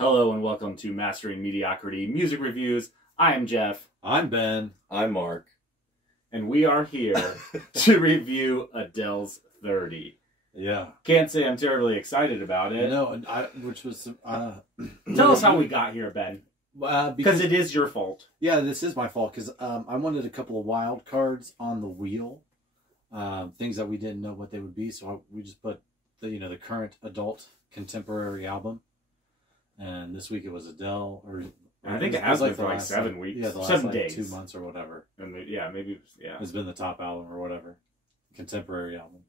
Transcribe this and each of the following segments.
Hello and welcome to Mastering Mediocrity Music Reviews. I am Jeff. I'm Ben. I'm Mark. And we are here to review Adele's 30. Yeah. Can't say I'm terribly excited about it. No, which was... Tell us how we got here, Ben. Because it is your fault. Yeah, this is my fault, because I wanted a couple of wild cards on the wheel. Things that we didn't know what they would be, so we just put the current adult contemporary album. And this week it was Adele, I think it has been for like 7 weeks. Yeah, the last 7 days. 2 months or whatever. And maybe. It's been the top album or whatever. Contemporary album.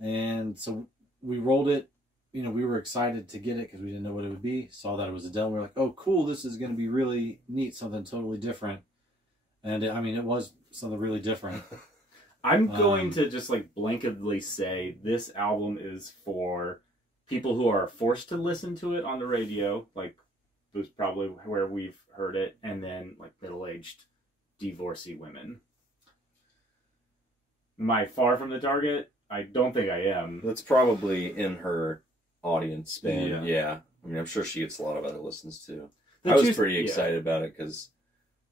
And so we rolled it. We were excited to get it because we didn't know what it would be. Saw that it was Adele. And we were like, oh, cool. This is going to be really neat. Something totally different. And it was something really different. I'm going to just blanketly say this album is for people who are forced to listen to it on the radio, was probably where we've heard it, and then middle-aged divorcee women. Am I far from the target? I don't think I am. That's probably in her audience span. Yeah. I'm sure she gets a lot of other listens too. I was pretty excited about it because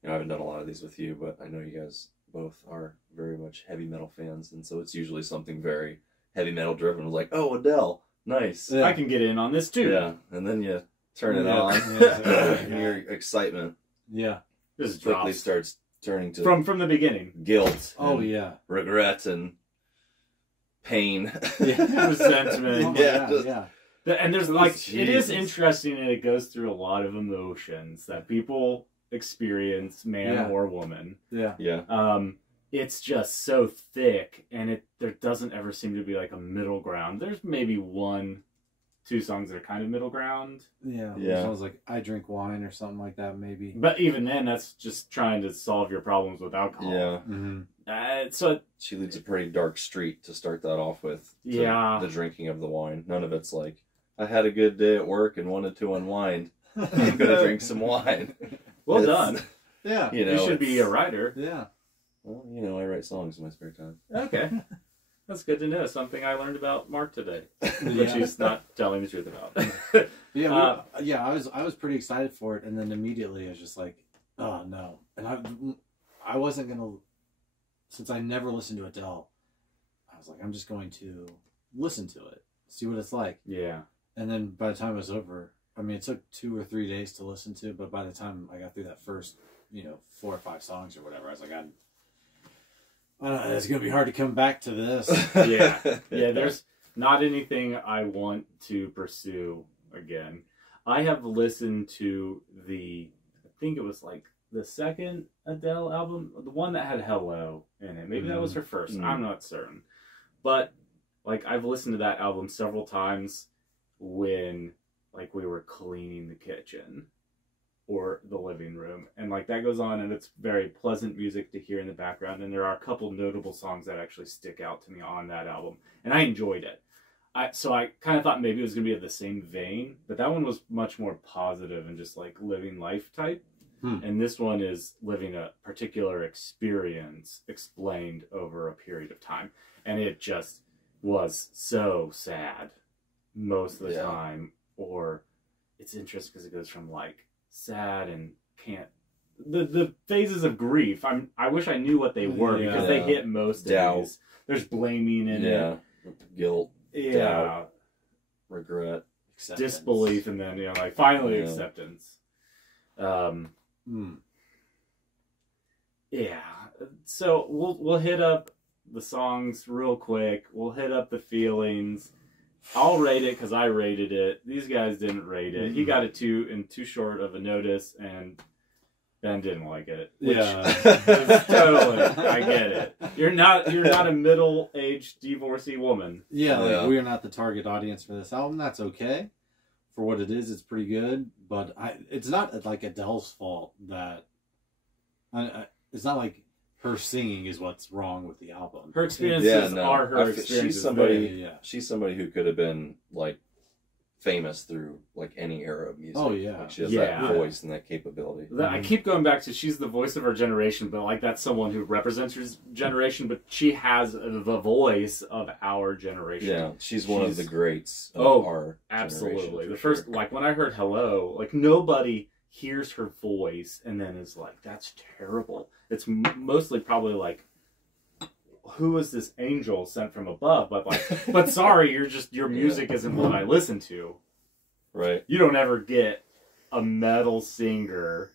I haven't done a lot of these with you, but I know you guys both are very much heavy metal fans, and so it's usually something very heavy metal driven. It was like, oh, Adele. Nice. Yeah. I can get in on this too. Yeah, and then you turn it on, and your excitement just quickly starts turning to from the beginning guilt. Oh yeah, regret and pain, resentment. And there's it is Jesus. Interesting, and it goes through a lot of emotions that people experience, man or woman. Yeah. It's just so thick, and there doesn't ever seem to be a middle ground. There's maybe 1-2 songs that are kind of middle ground. Yeah. Sounds like I Drink Wine or something like that, maybe. But even then, that's just trying to solve your problems with alcohol. Yeah. Mm-hmm. So she leads a pretty dark street to start that off with. The drinking of the wine. None of it's like, I had a good day at work and wanted to unwind. I'm gonna drink some wine. Well done. Yeah. You should be a writer. Yeah. Well, I write songs in my spare time. Okay. That's good to know. Something I learned about Mark today, which he's not telling the truth about. I was pretty excited for it, and then immediately I was just like, oh no. And I wasn't gonna, since I never listened to Adele, I was like, I'm just going to listen to it, see what it's like. Yeah. And then by the time it was over, it took 2 or 3 days to listen to, but by the time I got through that first, 4 or 5 songs or whatever, I was like, it's going to be hard to come back to this. Yeah. There's not anything I want to pursue again. I have listened to I think it was the second Adele album, the one that had Hello in it. Maybe that was her first. I'm not certain. But, I've listened to that album several times when, we were cleaning the kitchen or the living room, and that goes on, and it's very pleasant music to hear in the background, and there are a couple notable songs that actually stick out to me on that album, and I enjoyed it. So I kind of thought maybe it was going to be of the same vein, but that one was much more positive and just living life type. And this one is living a particular experience explained over a period of time, and it just was so sad most of the time. Or it's interesting because it goes from sad and can't, the phases of grief. I wish I knew what they were, because they hit most of these. There's blaming in it, guilt, doubt, regret, acceptance, disbelief, and then finally acceptance. So we'll hit up the songs real quick. We'll hit up the feelings. I'll rate it because I rated it. These guys didn't rate it. He got it too short of a notice, and Ben didn't like it. Which is totally, I get it. You're not a middle-aged divorcee woman. Yeah, we are not the target audience for this album. That's okay. For what it is, it's pretty good. But it's not Adele's fault that it's not like her singing is what's wrong with the album. Her experiences are her experiences. She's somebody who could have been famous through like any era of music. Oh yeah, like, she has that voice and that capability. I keep going back to she's the voice of her generation, but like that's someone who represents her generation, but she has the voice of our generation. Yeah, she's one of the greats of our absolutely. The first, like when I heard Hello, like nobody hears her voice and then is like, that's terrible. It's mostly probably like, who is this angel sent from above? But like, but sorry, your music isn't what I listen to. Right. You don't ever get a metal singer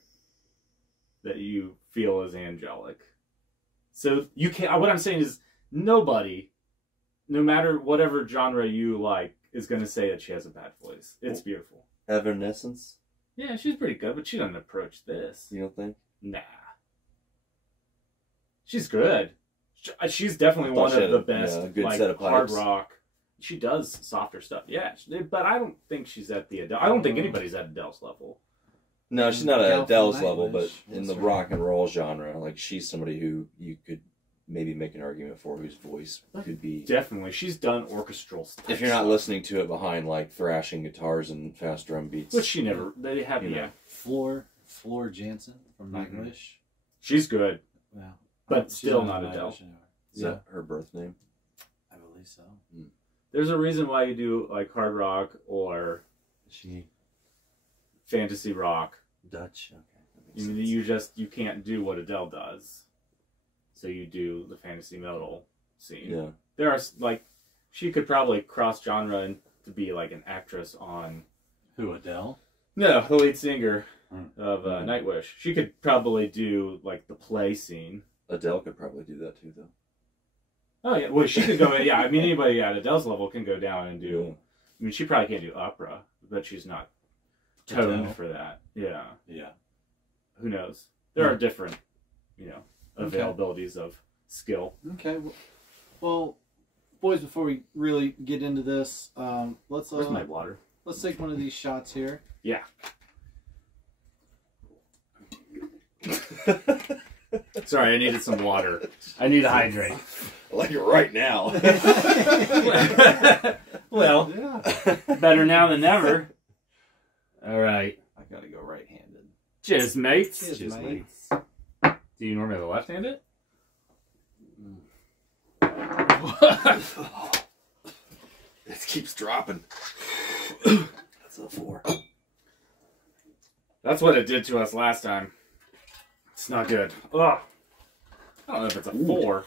that you feel is angelic. So you can't. What I'm saying is, nobody, no matter whatever genre you like, is going to say that she has a bad voice. It's beautiful. Evanescence. Yeah, she's pretty good, but she doesn't approach this. You don't think? Nah. She's good. She's definitely one of the best, good like, set of hard pipes. rock. She does softer stuff, yeah. But I don't think she's at the Adele. I don't think anybody's at Adele's level. No, she's not at Adele's level, but Nightwish. in the rock and roll genre, like she's somebody who you could maybe make an argument for, whose voice could be Definitely, she's done orchestral stuff. if you're not listening to it behind like thrashing guitars and fast drum beats. Which she never. They have, You know. yeah. Floor Jansen from Nightwish. She's good, Yeah, but She's still not Nightwish Adele. anyway. Is that her birth name? I believe so. There's a reason why you do like hard rock or She fantasy rock. Dutch. Okay. You can't do what Adele does. So you do the fantasy metal scene. Yeah. There are like, she could probably cross genre and to be like an actress on. Who, Adele? No, the lead singer of Nightwish. She could probably do like the play scene. Adele could probably do that too, though. Oh yeah, well she could go. Yeah, I mean anybody at Adele's level can go down and do. Yeah. I mean she probably can't do opera, but she's not toned Adele. for that. Yeah. Yeah. Who knows? There are different, availabilities of skill. Okay. Well, boys, before we really get into this, let's Where's my water? let's take one of these shots here. Yeah. Sorry, I needed some water. I need to hydrate. Like right now. Well, Yeah. better now than never. All right. I gotta go right-handed. Cheers, mates. Cheers, mates. Do you normally have left-handed? It keeps dropping. That's a 4. That's what it did to us last time. It's not good. Ugh. I don't know if it's a 4.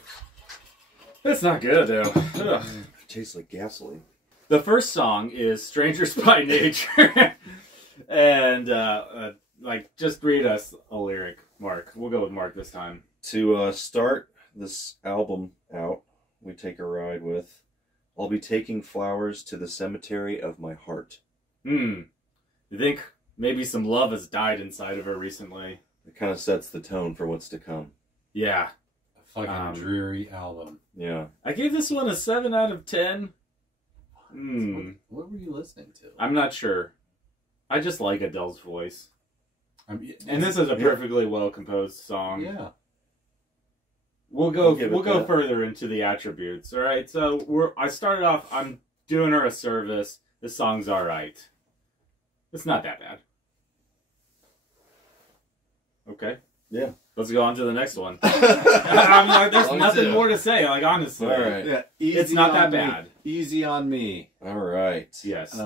It's not good, though. Ugh. It tastes like gasoline. The first song is Strangers by Nature. And, just read us a lyric, Mark. We'll go with Mark this time. To start this album out, we take a ride with I'll be taking flowers to the cemetery of my heart. You think maybe some love has died inside of her recently? It kind of sets the tone for what's to come. Yeah. A fucking dreary album. Yeah. I gave this one a 7 out of 10. What were you listening to? I'm not sure. I just like Adele's voice. And this is a Yeah. perfectly well composed song. Yeah. We'll go give it we'll go that. further into the attributes. All right. So I started off, I'm doing her a service. The song's all right. It's not that bad. Okay. Yeah. Let's go on to the next one. I'm like, there's Long nothing two. more to say, like, honestly. All right. Yeah. It's not that bad. Easy on me. All right. Yes.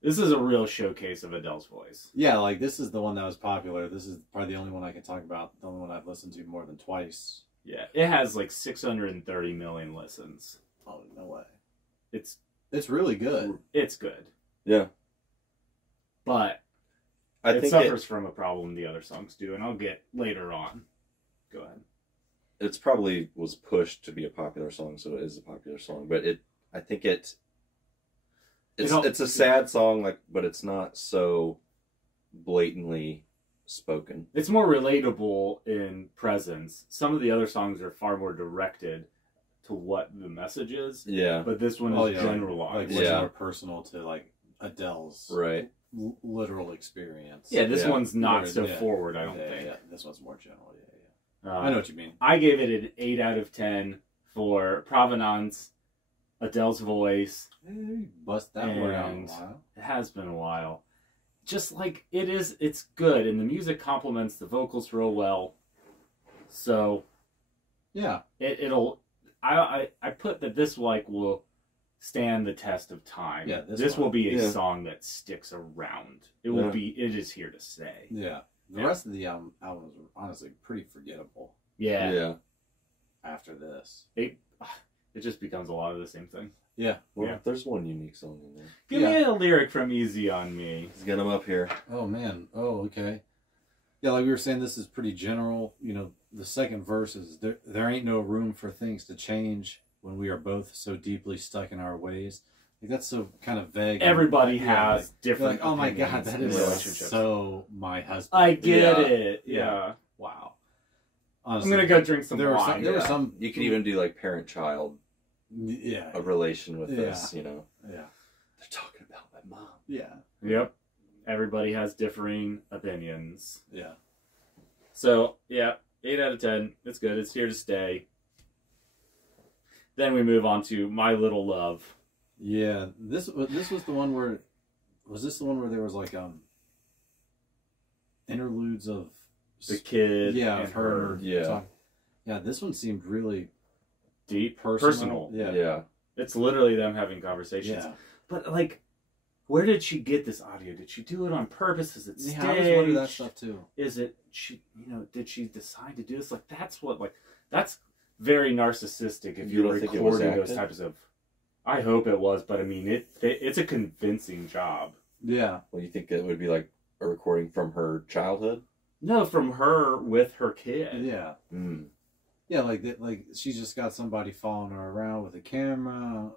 This is a real showcase of Adele's voice. Yeah, like this is the one that was popular. This is probably the only one I can talk about. The only one I've listened to more than twice. Yeah. It has like 630 million listens. Oh, no way. It's really good. It's good. Yeah. But I it think suffers from a problem the other songs do, and I'll get later on. Go ahead. it's probably was pushed to be a popular song, so it is a popular song. But I think it's a sad song, but it's not so blatantly spoken. It's more relatable in presence. Some of the other songs are far more directed to what the message is. Yeah. But this one is generalized. Like much more personal to like Adele's Right. literal experience. Yeah, this Yeah. one's not so Yeah. forward, I don't Yeah, think. yeah. This one's more general. Yeah. I know what you mean. I gave it an 8 out of 10 for provenance Adele's voice. Hey, bust that word out in a while. It has been a while. Just like it's good, and the music complements the vocals real well. So, yeah, it'll. I put that this will stand the test of time. Yeah, this will be a song that sticks around. It will be. It is here to stay. Yeah. The rest of the albums were honestly pretty forgettable. Yeah. Yeah. After this, it just becomes a lot of the same thing. Yeah. Well, there's one unique song in there. Give me a lyric from Easy on Me. Let's get them up here. Oh man. Oh, okay. Yeah, like we were saying, this is pretty general. You know, the second verse is there ain't no room for things to change when we are both so deeply stuck in our ways. Like, that's so kind of vague. Everybody has different. Like, oh my god, that is so my husband. I get it. Yeah. Wow. Honestly, I'm gonna go drink some wine. There were some. You could even do like parent-child. Yeah. A relation with this, you know. Yeah. They're talking about my mom. Yeah. Yep. Everybody has differing opinions. Yeah. So, yeah, 8 out of 10. It's good. It's here to stay. Then we move on to My Little Love. Yeah. This was the one where... Was this the one where there was like interludes of... The kid. Yeah, of her. Yeah. Talking. Yeah, this one seemed really... Deep. Personal. Yeah. It's literally them having conversations. Yeah. But, like... Where did she get this audio? Did she do it on purpose? Is it staged? Yeah, I was wondering that stuff too. Is it did she decide to do this? Like, that's very narcissistic if you're recording those types of... I hope it was, but I mean, it's a convincing job. Yeah. Well, you think it would be like a recording from her childhood? No, from her with her kid. Yeah. Mm. Yeah, like she's just got somebody following her around with a camera.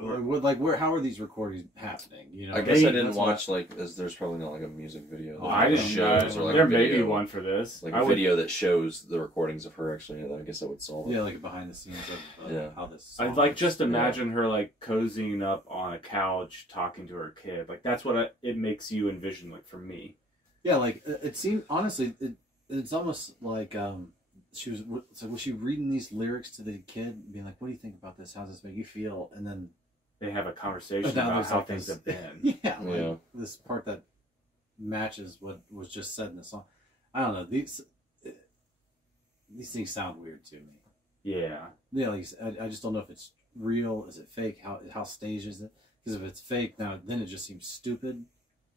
How are these recordings happening? You know, I guess I didn't watch there's probably not like a music video. Oh, I didn't know. There may be one for this. Like a video that shows the recordings of her actually. I guess that would solve it. Yeah, like behind the scenes of how this. I'd like just imagine her like cozying up on a couch talking to her kid. Like that's what it makes you envision. Like for me. Yeah, like it seemed honestly, it's almost like was she reading these lyrics to the kid, being like, "What do you think about this? How does this make you feel?" And then they have a conversation about how things have been. Yeah, this part that matches what was just said in the song. I don't know, these things sound weird to me. Yeah. Yeah, like I just don't know if it's real. Is it fake? How staged is it? Because if it's fake, now then it just seems stupid.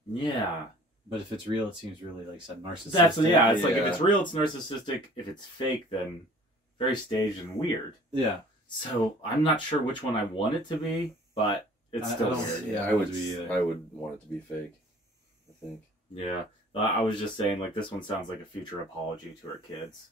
Yeah. But if it's real, it seems really, like I said, narcissistic. It's like if it's real, it's narcissistic. If it's fake, then very staged and weird. Yeah. So I'm not sure which one I want it to be, but it's still weird. Yeah, I would want it to be fake, I think. Yeah. I was just saying, like, this one sounds like a future apology to her kids.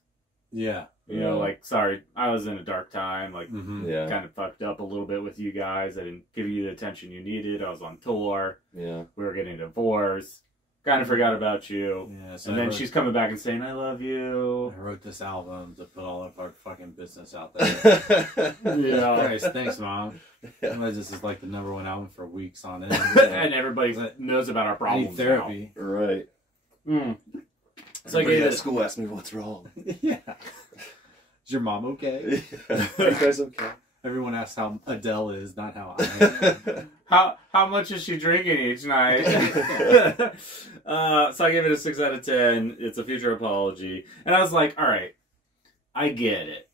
Yeah. You know, like, sorry, I was in a dark time, like, kind of fucked up a little bit with you guys. I didn't give you the attention you needed. I was on tour. Yeah. We were getting divorced. Kind of forgot about you. Yeah, so and then she's coming back and saying, I love you. I wrote this album to put all of our fucking business out there. Yeah. Christ, thanks, Mom. Yeah. This is like the #1 album for weeks on end. And everybody knows about our problems. I need therapy. Now. Right. Mm. So everybody at school asked me what's wrong. Yeah. Is your mom okay? Are you guys okay? Everyone asks how Adele is, not how I am. How much is she drinking each night? So I gave it a 6 out of 10. It's a future apology. And I was like, all right, I get it.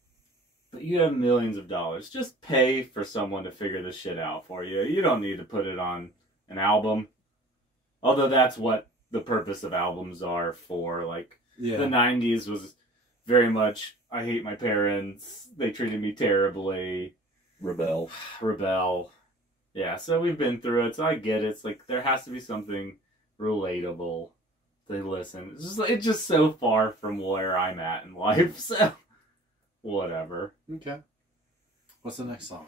But you have millions of dollars. Just pay for someone to figure this shit out for you. You don't need to put it on an album. Although that's what the purpose of albums are for. Like, the 90s was very much, I hate my parents. They treated me terribly. Rebel. Yeah, so we've been through it, so I get it. It's like, there has to be something relatable to listen. It's just so far from where I'm at in life, so whatever. Okay. What's the next song?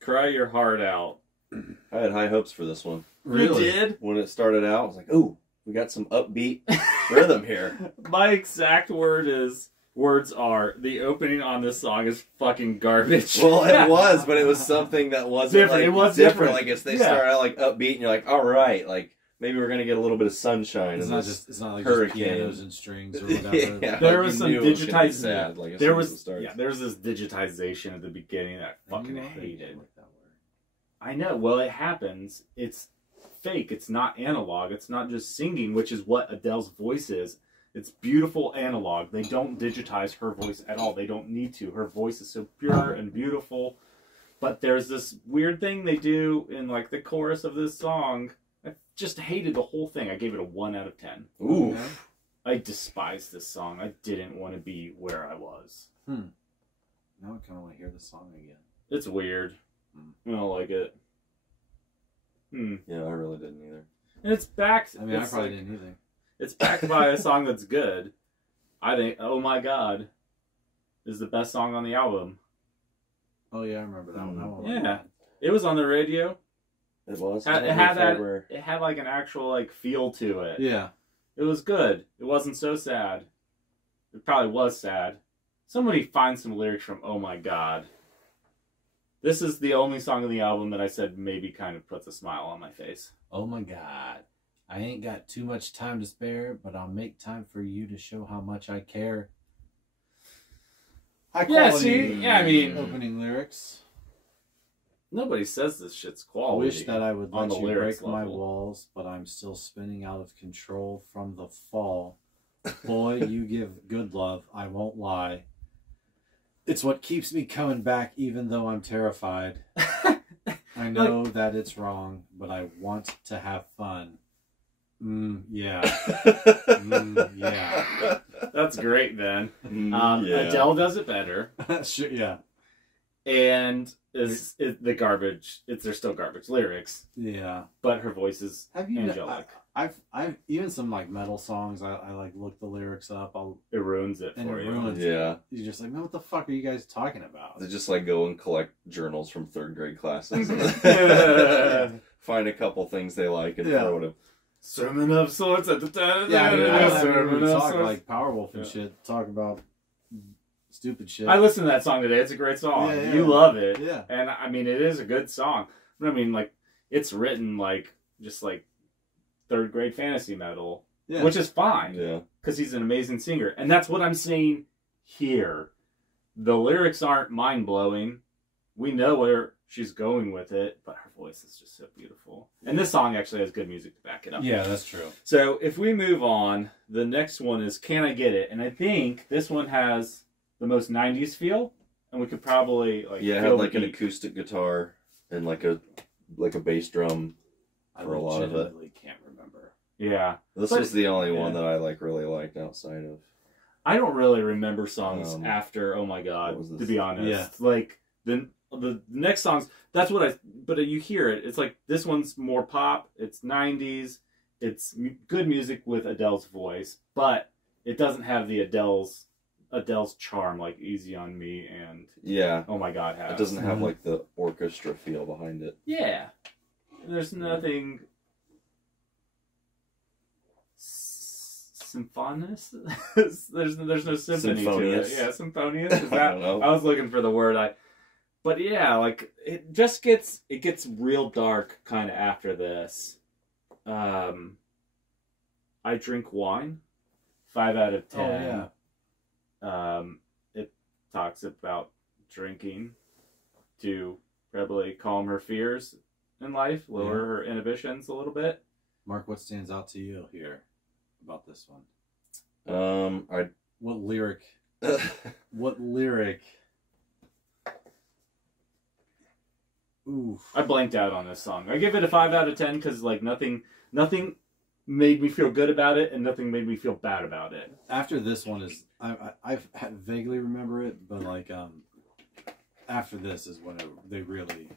Cry Your Heart Out. I had high hopes for this one. Really? You did? When it started out, I was like, ooh, we got some upbeat rhythm here. My exact words are, the opening on this song is fucking garbage. Well, it was, but it was something that wasn't different. Like, it was different. Like, they start out like upbeat, and you're like, all right, like maybe we're gonna get a little bit of sunshine. It's in not this just like hurricane. just pianos and strings or whatever. Yeah, There like was you some knew it was gonna be digitized. sad, like, as There soon as it was starts. there was this digitization at the beginning that I fucking You are hated. like that word. I know. Well, it happens. It's fake. It's not analog. It's not just singing, which is what Adele's voice is. It's beautiful analog. They don't digitize her voice at all. They don't need to. Her voice is so pure and beautiful. But there's this weird thing they do in like the chorus of this song. I just hated the whole thing. I gave it a 1 out of 10. Ooh. Okay. I despised this song. I didn't want to be where I was. Now I kind of want to hear the song again. It's weird. I don't like it. Yeah, I really didn't either. And it's backed. I mean, I probably didn't either. It's backed by a song that's good. I think "Oh My God" is the best song on the album. Oh yeah, I remember that one. That one was Yeah, bad. it was on the radio. It was. It had like an actual like feel to it. Yeah. It was good. It wasn't so sad. It probably was sad. Somebody find some lyrics from "Oh My God." This is the only song on the album that I said maybe kind of puts a smile on my face. Oh my God. I ain't got too much time to spare, but I'll make time for you to show how much I care. High Yeah, quality see? Yeah, I mean... opening lyrics. Nobody says this shit's I quality. wish that I would on let the you lyrics break my level. walls, but I'm still spinning out of control from the fall. Boy, you give good love, I won't lie. It's what keeps me coming back even though I'm terrified. I know that it's wrong, but I want to have fun. Yeah. Yeah. That's great, then. Yeah. Adele does it better. Sure, yeah. And the garbage. They're still garbage lyrics, Yeah. but her voice is Have you angelic. I've even some like metal songs I like look the lyrics up. It ruins it And for it you. ruins Yeah. You're just like, man, what the fuck are you guys talking about? They just like go and collect journals from 3rd grade classes. Find a couple things they like and throw it. Sermon of sorts. Yeah, I mean, I don't Sermon even of talk sorts. like Powerwolf and shit. Talk about stupid shit. I listened to that song today. It's a great song. Yeah, yeah. You love it. Yeah. And I mean, it is a good song. But I mean, like, it's written like just like 3rd grade fantasy metal, Yeah. which is fine. Yeah. Because he's an amazing singer. And that's what I'm saying here. The lyrics aren't mind-blowing. We know where she's going with it, but her voice is just so beautiful. And this song actually has good music to back it up. Yeah, that's true. So if we move on, the next one is Can I Get It? And I think this one has the most 90s feel. And we could probably like Yeah, it feel had like the an beat. acoustic guitar and like a bass drum. I For a lot of it. legitimately can't remember. Yeah. This But- was the only one yeah. that I like really liked outside of. I don't really remember songs Um, after Oh My what God, was to this? be honest. Yeah. Like the next songs, that's what but you hear it. It's like this one's more pop. It's 90s. It's good music with Adele's voice, but it doesn't have the Adele's charm like Easy on Me and Yeah. Oh My God has. It doesn't have Mhm. like the orchestra feel behind it. Yeah. There's nothing symphonious. there's no symphony to it. Symphonious. Yeah, symphonious. Is I that? don't know. I was looking for the word. But yeah, like it just gets real dark kind of after this. I Drink Wine, 5 out of 10. Oh yeah. It talks about drinking to probably calm her fears in life, lower her inhibitions a little bit. Mark, what stands out to you here about this one? I What lyric? What lyric? Oof. I blanked out on this song. I give it a 5 out of 10 because like nothing made me feel good about it, and nothing made me feel bad about it. After this one is I vaguely remember it, but like after this is when they really.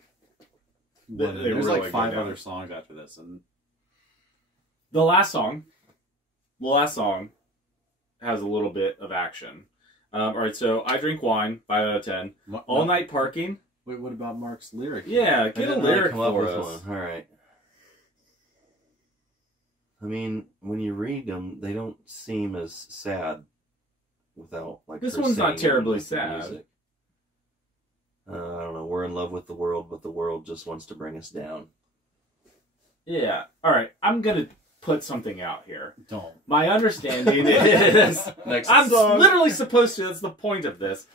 They There's really like go 5 down. other songs after this, and The last song has a little bit of action. All right, so I Drink Wine, 5 out of 10. All Night Parking. Wait, what about Mark's lyric? Yeah, I get a didn't lyric come up for with us. one. All right. I mean, when you read them, they don't seem as sad without like. This her one's not singing terribly with the sad. music. I don't know. We're in love with the world, but the world just wants to bring us down. Yeah. All right. I'm gonna put something out here. Don't. My understanding is Next I'm song. literally supposed to. That's the point of this.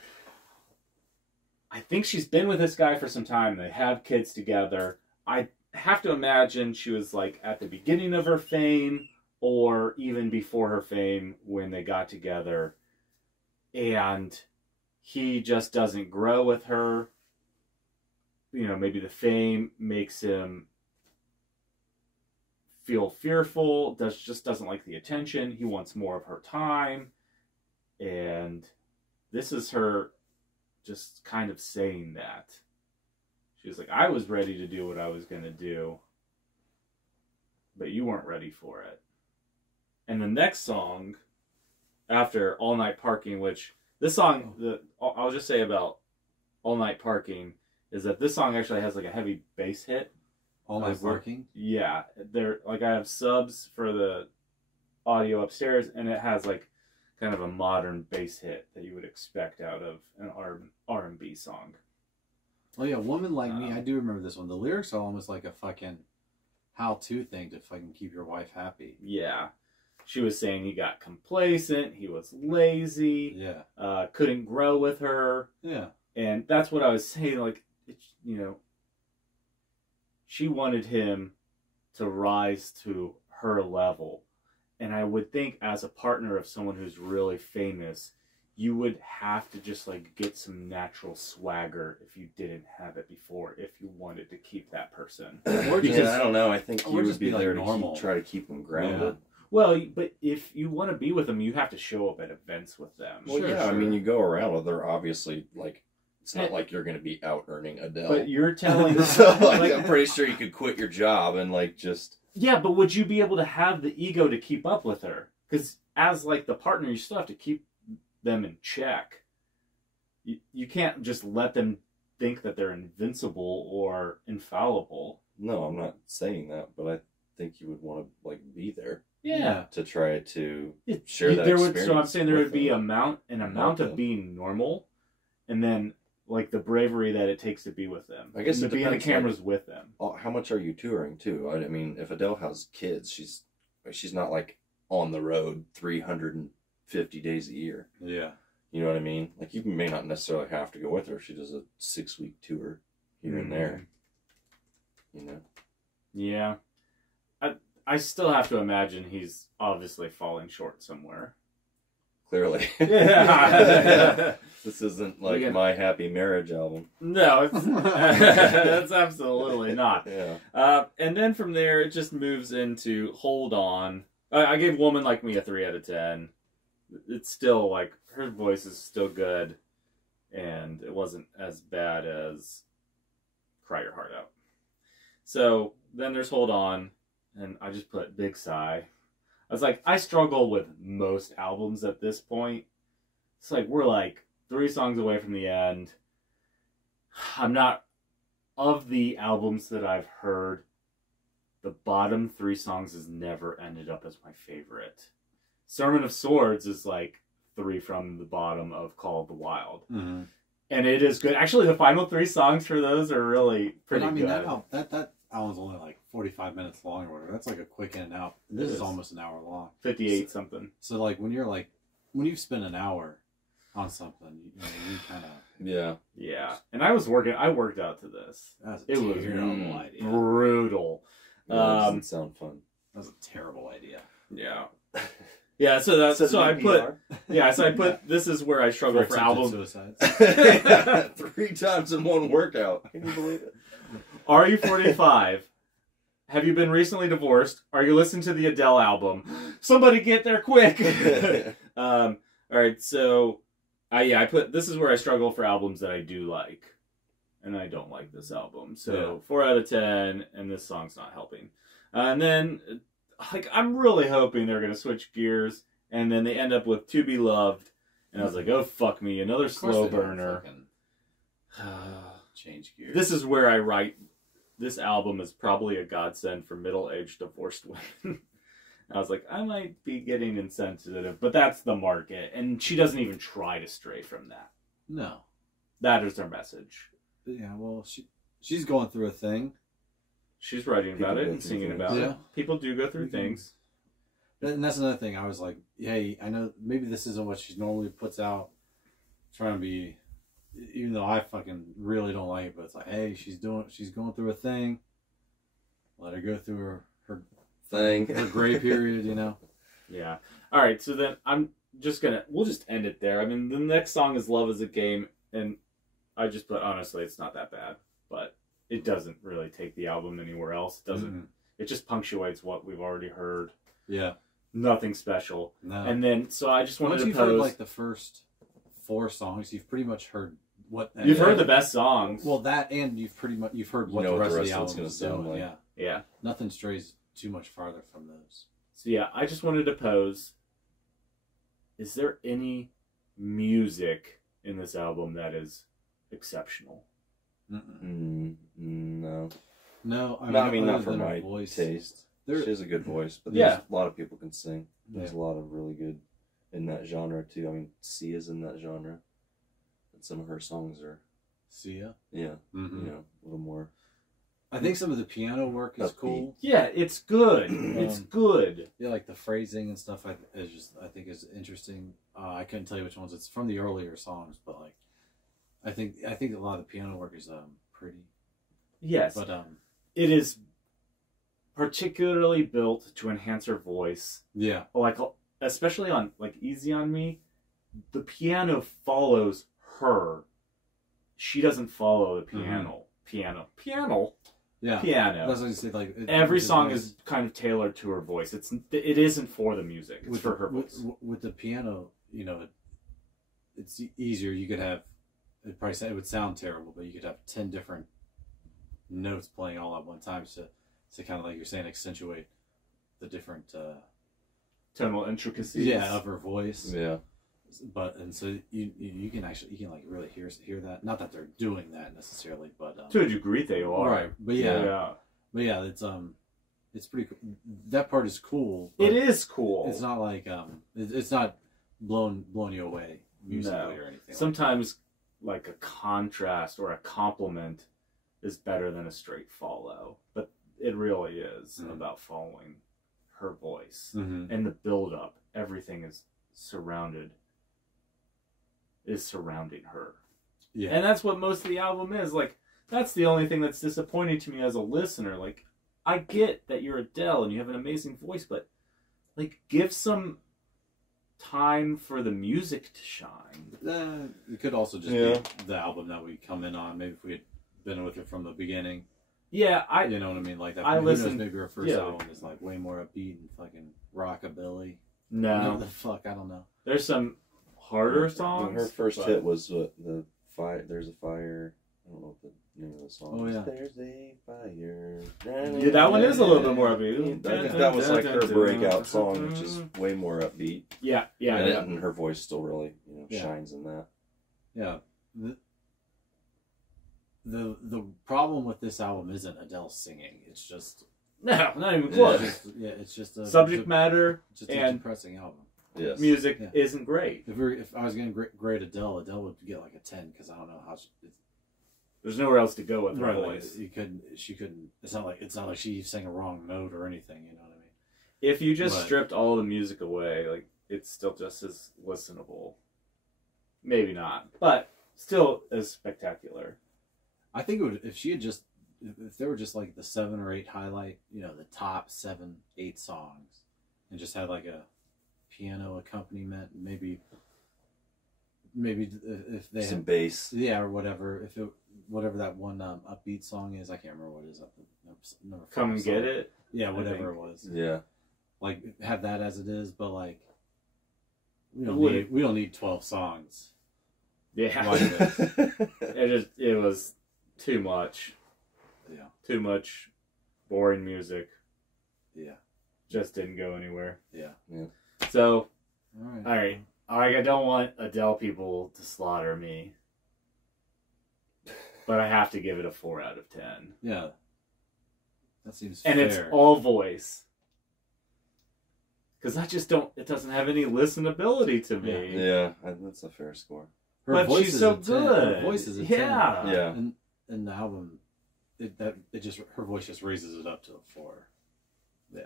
I think she's been with this guy for some time. They have kids together. I have to imagine she was like at the beginning of her fame or even before her fame when they got together. And he just doesn't grow with her. You know, maybe the fame makes him feel fearful, just doesn't like the attention. He wants more of her time. And this is her just kind of saying that. She was like, I was ready to do what I was going to do, but you weren't ready for it. And the next song, after All Night Parking, which this song, I'll just say about All Night Parking, is that this song actually has like a heavy bass hit. All Night Parking? Yeah. I have subs for the audio upstairs, and it has like kind of a modern bass hit that you would expect out of an R&B song. Oh yeah, Woman Like Me. I do remember this one. The lyrics are almost like a fucking how-to thing to fucking keep your wife happy. Yeah. She was saying he got complacent, he was lazy, couldn't grow with her. Yeah. And that's what I was saying, like, she wanted him to rise to her level. And I would think as a partner of someone who's really famous, you would have to just like get some natural swagger if you didn't have it before, if you wanted to keep that person. Or because I don't know, I think you would be there like to try to keep them grounded. Yeah. Well, but if you want to be with them, you have to show up at events with them. Well, sure. I mean, you go around with her, obviously, like, it's not like you're going to be out earning Adele. But you're telling so, like, I'm pretty sure you could quit your job and, like, just... Yeah, but would you be able to have the ego to keep up with her? Because as, like, the partner, you still have to keep them in check. You can't just let them think that they're invincible or infallible. No, I'm not saying that, but I think you would want to, like, be there. Yeah. To try to share that experience. So I'm saying there would be an amount of being normal, and then, like, the bravery that it takes to be with them. I guess to be in the cameras with them. How much are you touring too? I mean, if Adele has kids, she's not like on the road 350 days a year. Yeah. You know what I mean? Like, you may not necessarily have to go with her. She does a 6-week tour here and there. You know? Yeah. I still have to imagine he's obviously falling short somewhere. Clearly. Yeah. This isn't like My Happy Marriage album. No, that's absolutely not. Yeah. And then from there, it just moves into Hold On. I gave Woman Like Me a 3 out of 10. It's still, like, her voice is still good, and it wasn't as bad as Cry Your Heart Out. So then there's Hold On, and I just put big sigh. I was like, I struggle with most albums at this point. It's like, we're like 3 songs away from the end. I'm not, of the albums that I've heard, the bottom 3 songs has never ended up as my favorite. Sermon of Swords is like 3 from the bottom of Call of the Wild. Mm-hmm. And it is good. Actually, the final 3 songs for those are really pretty good. That album's only like 45 minutes long or whatever. That's like a quick in and out. This is almost an hour long. 58 something. So like when you've spent an hour on something, you kind of... Yeah. Yeah. And I worked out to this. It was a terrible idea. Brutal. That doesn't sound fun. That was a terrible idea. Yeah. Yeah, so I put this is where I struggle for album suicides. 3 times in one workout. Can you believe it? Are you 45? Have you been recently divorced? Are you listening to the Adele album? Somebody get there quick. All right, so I put this is where I struggle for albums that I do like, and I don't like this album. So 4 out of 10, and this song's not helping. And then, like, I'm really hoping they're gonna switch gears, and then they end up with To Be Loved, and I was like, oh fuck me, another slow burner. Change gears. This is where I write. This album is probably a godsend for middle-aged divorced women. I was like, I might be getting insensitive, but that's the market. And she doesn't even try to stray from that. No. That is her message. Yeah, well, she's going through a thing. She's writing about it and singing about it. People do go through things. And that's another thing. I was like, hey, I know maybe this isn't what she normally puts out. Trying to be, even though I fucking really don't like it, but it's like, hey, she's going through a thing. Let her go through her thing, her gray period, you know. Yeah. All right. So then we'll just end it there. I mean, the next song is "Love Is a Game," and I just put, honestly, it's not that bad, but it doesn't really take the album anywhere else. It doesn't. Mm-hmm. It just punctuates what we've already heard. Yeah. Nothing special. No. And then, so I just wanted to pose. Once you've heard like the first 4 songs, you've pretty much heard what you've heard the best songs. Well, that and you've heard what the rest of the album is sound like. Yeah. Yeah. Nothing strays too much farther from those. So yeah, I just wanted to pose. Is there any music in this album that is exceptional? No. No, I mean not for my taste. She has a good voice, but a lot of people can sing. There's a lot of really good in that genre too. I mean, Sia's in that genre, and some of her songs are Sia. Yeah, you know, a little more. I think some of the piano work is cool. Yeah, it's good. It's good. Yeah, like the phrasing and stuff. I think is interesting. I couldn't tell you which ones. It's from the earlier songs, but like, I think a lot of the piano work is pretty. Yes, but it is particularly built to enhance her voice. Yeah, like especially on like "Easy on Me," the piano follows her. She doesn't follow the piano. Piano. Yeah, piano. That's what you say. Like every song is kind of tailored to her voice. It isn't for the music. It's for her voice. With the piano, you know, it's easier. You could have it would sound terrible, but you could have 10 different notes playing all at one time to kind of like you're saying accentuate the different tonal intricacies. Yeah, of her voice. Yeah. But and so you can like really hear that. Not that they're doing that necessarily, but to a degree they are. Right, but yeah, it's pretty cool. That part is cool. It is cool. It's not like it's not blowing you away musically or anything. Sometimes like a contrast or a compliment is better than a straight follow, but it really is about following her voice and the build up. Everything is surrounding her. Yeah. And that's what most of the album is. Like, that's the only thing that's disappointing to me as a listener. Like, I get that you're Adele and you have an amazing voice, but like, give some time for the music to shine. It could also just be the album that we come in on. Maybe if we had been with it from the beginning. Yeah, you know what I mean? Like that. I listened. Maybe our first album is like way more upbeat and fucking rockabilly. No. What the fuck? I don't know. There's some harder songs. Her first hit was the fire. There's a fire. I don't know what the name of the song. Oh yeah. There's a fire. Yeah, that one is a little bit more upbeat. That was like her breakout song, which is way more upbeat. Yeah. And her voice still really, shines in that. Yeah. The problem with this album isn't Adele singing. It's just not even close. It's just a subject matter just a depressing album. Yes. Music isn't great. If I was going to grade Adele would get like a 10 because I don't know how. There's nowhere else to go with her voice. She couldn't. It's not like she sang a wrong note or anything. You know what I mean? If you just stripped all the music away, like it's still just as listenable. Maybe not, but still as spectacular. I think it would if there were just like the 7 or 8 highlight, the top 7, 8 songs, and just had like a piano accompaniment, maybe if they some had bass, or whatever. Whatever that one upbeat song is, I can't remember what it is. Number 5 Come and song. Get It. Yeah, whatever it was. Yeah, like have that as it is, but like we don't need 12 songs. Yeah, it was too much. Yeah, too much boring music. Yeah, just didn't go anywhere. Yeah. So, all right. I don't want Adele people to slaughter me, but I have to give it a 4 out of 10. Yeah, that seems and fair. It's all voice. Because it doesn't have any listenability to me. Yeah, that's a fair score. But she's so good. Her voice is a 10. Yeah. And the album her voice just raises it up to a 4. Yeah,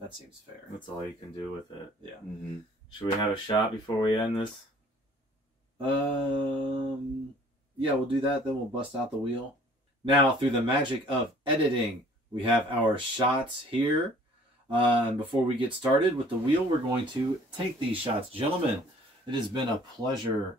that seems fair. That's all you can do with it. Yeah. Mm-hmm. Should we have a shot before we end this? Yeah, we'll do that. Then we'll bust out the wheel. Now, through the magic of editing, we have our shots here. Before we get started with the wheel, we're going to take these shots. Gentlemen, it has been a pleasure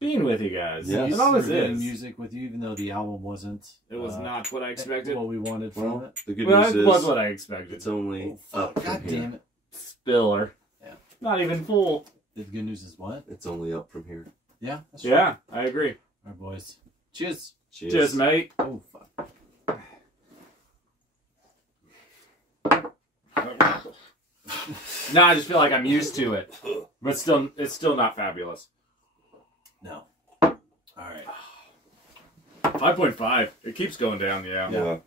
being with you guys. Yeah. It always doing is. music with you, even though the album wasn't. It was not what I expected. What we wanted from Well, it. the good Well, news it was is what I expected. it's only up from God here. damn it. Spiller. Yeah. Not even full. The good news is what? It's only up from here. Yeah, that's Yeah, I agree. All right, boys. Cheers. Cheers. Cheers, mate. Oh, fuck. No, I just feel like I'm used to it. But still, it's still not fabulous. No. All right. 5.5. It keeps going down, yeah. Yeah.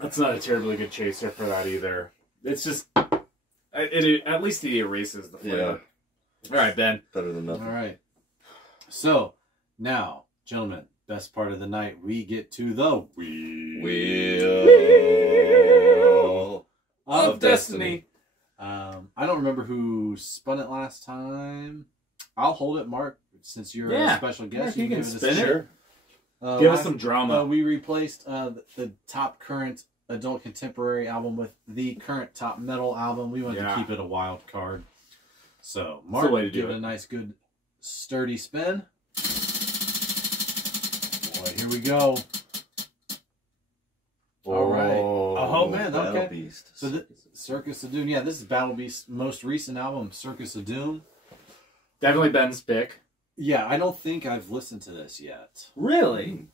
That's not a terribly good chaser for that either. It's just, at least it erases the flavor. All right, Ben. Better than All nothing. right. So, now, gentlemen, best part of the night, we get to the Wheel Of Destiny. I don't remember who spun it last time. I'll hold it, Mark, since you're a special guest. Mark, you can give it a spin it. spin. Give us some drama. We replaced the top current adult contemporary album with the current top metal album. We wanted to keep it a wild card. So, Mark, way to do give it it. a nice, good, sturdy spin. Boy, here we go. All right. Oh, man, Battle okay. Beast. So, Circus of Doom. Yeah, this is Battle Beast's most recent album, Circus of Doom. Definitely Ben's pick. Yeah, I don't think I've listened to this yet. Really?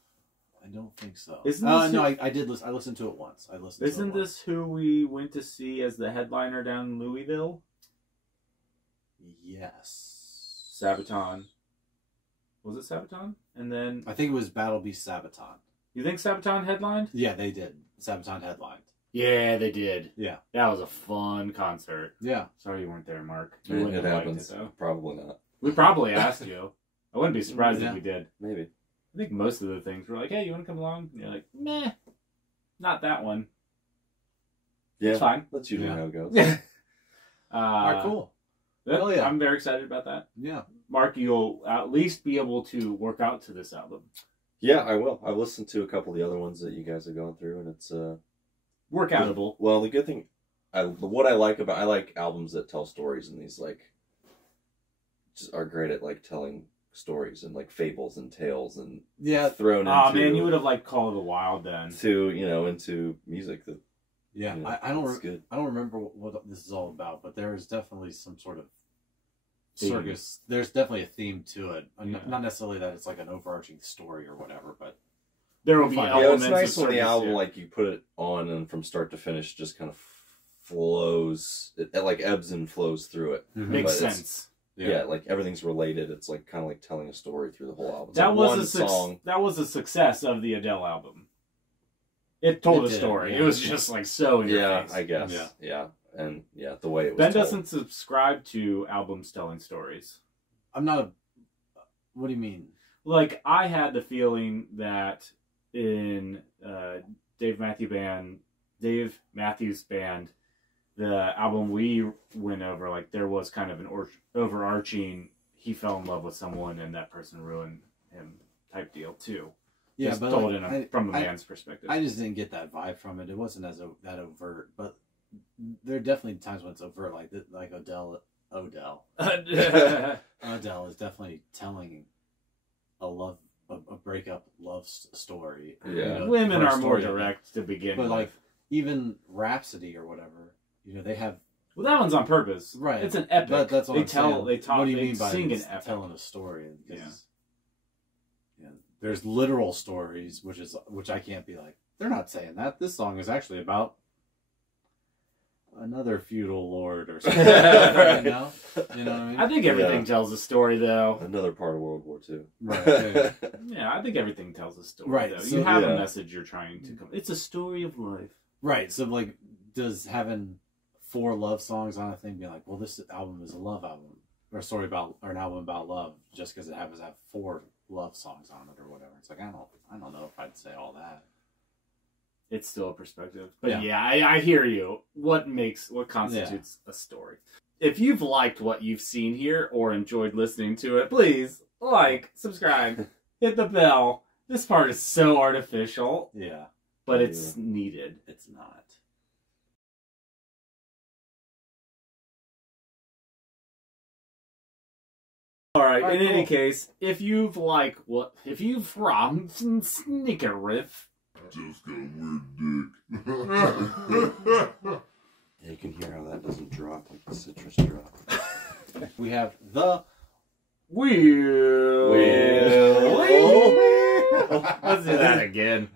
I don't think so. Isn't this no, who- I did listen. I listened to it once. Isn't this who we went to see as the headliner down in Louisville? Yes. Sabaton. Was it Sabaton? And then, I think it was Battle Beast Sabaton. you think Sabaton headlined? Yeah, they did. Sabaton headlined. Yeah, they did. Yeah. That was a fun concert. Yeah. Sorry you weren't there, Mark. You wouldn't It have liked happens. though. Probably not. We probably asked you. I wouldn't be surprised Yeah. if we did. Maybe. I think most of the things were like, hey, you want to come along? And you're like, meh. Not that one. Yeah. It's fine. That's usually Yeah. how it goes. All right, cool. Hell yeah. I'm very excited about that. Yeah. Mark, you'll at least be able to work out to this album. Yeah, I will. I've listened to a couple of the other ones that you guys have gone through, and it's Workoutable. Well, the good thing, what I like albums that tell stories, and these like just are great at like telling stories and like fables and tales and Yeah. thrown into. Oh man, you would have liked Call of the Wild then. into music that. Yeah. You know, I don't. it's good. I don't remember what this is all about, but there is definitely some sort of Theme. circus. There's definitely a theme to it. Yeah. Not necessarily that it's like an overarching story or whatever, but There will be Yeah, elements Yeah, it's nice of when the circus, album yeah. like you put it on and from start to finish just kind of flows. It like ebbs and flows through it. Makes but it's- sense. Yeah. like everything's related. It's like kind of like telling a story through the whole album. It's That like was one a song. that was a success of the Adele album. It told It a did, story. yeah. It was just like so in your Yeah, face. I guess. Yeah. Yeah, and yeah, the way it was Ben told. doesn't subscribe to albums telling stories. I'm not a. What do you mean? Like I had the feeling that in Dave Matthews Band, the album we went over, like there was kind of an overarching. He fell in love with someone and that person ruined him type deal too. Yeah, Just but told like, from a man's perspective. I just didn't get that vibe from it. It wasn't that overt, but there are definitely times when it's overt, like Odell is definitely telling a breakup love story. Yeah. Women her are more story. direct to begin But with. like even Rhapsody or whatever, they have Well, that one's on purpose. right. It's an epic. But that's what they I'm tell. saying. They talk. What do you they mean by sing an it's epic? telling a story? 'Cause, Yeah. yeah, there's literal stories, which I can't be like. They're not saying that. This song is actually about another feudal lord or something. Right. You know what I mean? I think everything Yeah. tells a story, though. Another part of World War II. Right. Yeah. Yeah, I think everything tells a story. Right, Though. so- You have yeah. a message you're trying to come. It's a story of life. Right. So like, does having 4 love songs on a thing be like, well, this album is a love album or a story about or an album about love just because it happens to have 4 love songs on it or whatever. It's like I don't know if I'd say all that. It's still a perspective, but yeah, I hear you. What constitutes a story? If you've liked what you've seen here or enjoyed listening to it, please like, subscribe, hit the bell. This part is so artificial. Yeah, but it's needed. It's not. All right. In any case, if you've from Sneaker Riff. Just got a weird dick. You can hear how that doesn't drop like the citrus drop. We have the Wheel. Let's do that again.